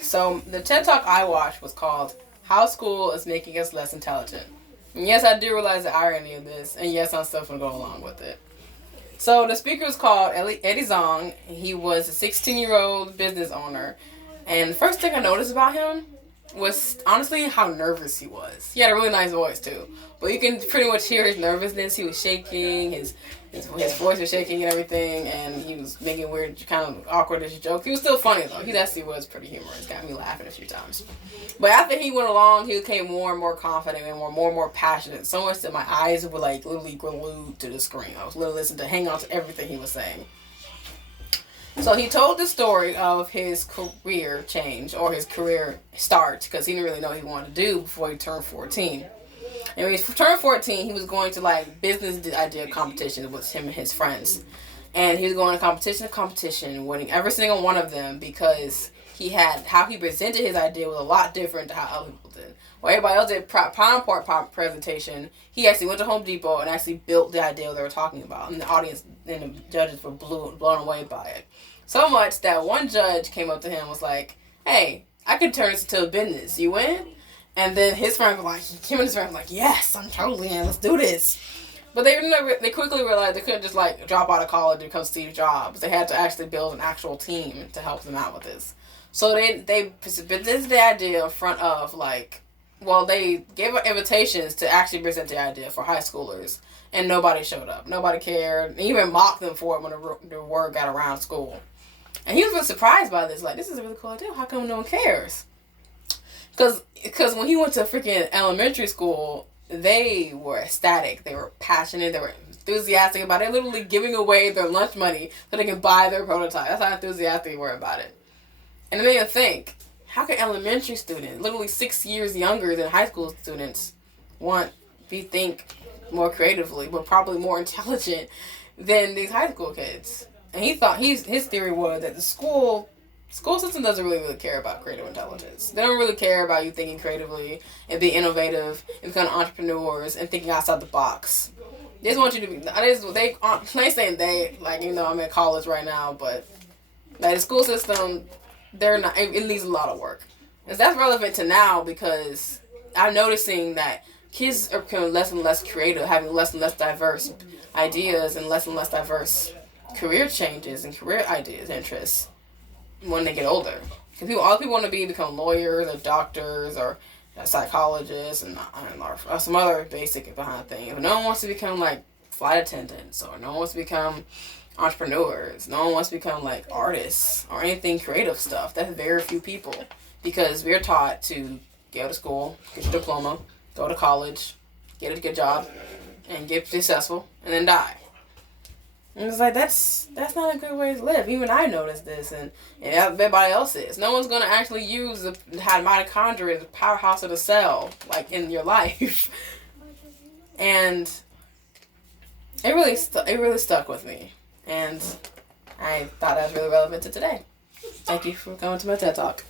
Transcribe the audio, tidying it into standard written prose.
So the TED Talk I watched was called "How School is Making Us Less Intelligent." And yes, I do realize the irony of this, and yes, I'm still gonna go along with it. So the speaker was called Eddie Zong. He was a 16-year-old business owner, and the first thing I noticed about him was honestly how nervous he was. He had a really nice voice too, but you can pretty much hear his nervousness. He was shaking, his voice was shaking and everything, and he was making weird, kind of awkwardish jokes. He was still funny though. He actually was pretty humorous. Got me laughing a few times. But after he went along, he became more and more confident and more and more passionate. So much that my eyes were like literally glued to the screen. I was literally listening to hang on to everything he was saying. So he told the story of his career change or his career start because he didn't really know what he wanted to do before he turned 14. And when he turned 14, he was going to like business idea competition with him and his friends. And he was going to competition, winning every single one of them because he had how he presented his idea was a lot different to how other people did. While everybody else did PowerPoint presentation, he actually went to Home Depot and actually built the idea they were talking about. And the audience and the judges were blown away by it. So much that one judge came up to him and was like, "Hey, I can turn this into a business. You in?" And then his friend was like, him and his friend was like, "Yes, I'm totally in. Let's do this." But they quickly realized they couldn't just like drop out of college and become Steve Jobs. They had to actually build an actual team to help them out with this. So they presented the idea in front of they gave invitations to actually present the idea for high schoolers, and nobody showed up. Nobody cared. They even mocked them for it when the word got around school. And he was really surprised by this. Like, this is a really cool idea. How come no one cares? Because when he went to freaking elementary school, they were ecstatic. They were passionate. They were enthusiastic about it. They're literally giving away their lunch money so they can buy their prototype. That's how enthusiastic they were about it. And it made me think, how can elementary students, literally 6 years younger than high school students, think more creatively, but probably more intelligent than these high school kids? And he thought his theory was that the school system doesn't really care about creative intelligence. They don't really care about you thinking creatively and being innovative and becoming entrepreneurs and thinking outside the box. They just want you to be. They saying they like I'm in college right now, but like the school system, they're not. It needs a lot of work, and that's relevant to now because I'm noticing that kids are becoming less and less creative, having less and less diverse ideas and less diverse career changes and career ideas, interests when they get older. Because all people want to become lawyers or doctors or psychologists and or some other basic behind things. But no one wants to become like flight attendants, or no one wants to become entrepreneurs. No one wants to become like artists or anything creative stuff. That's very few people because we're taught to go to school, get your diploma, go to college, get a good job, and get successful, and then die. And it's like, that's not a good way to live. Even I noticed this, and everybody else is. No one's going to actually use the mitochondria, the powerhouse of the cell, like in your life. And it really stuck with me. And I thought that was really relevant to today. Thank you for coming to my TED Talk.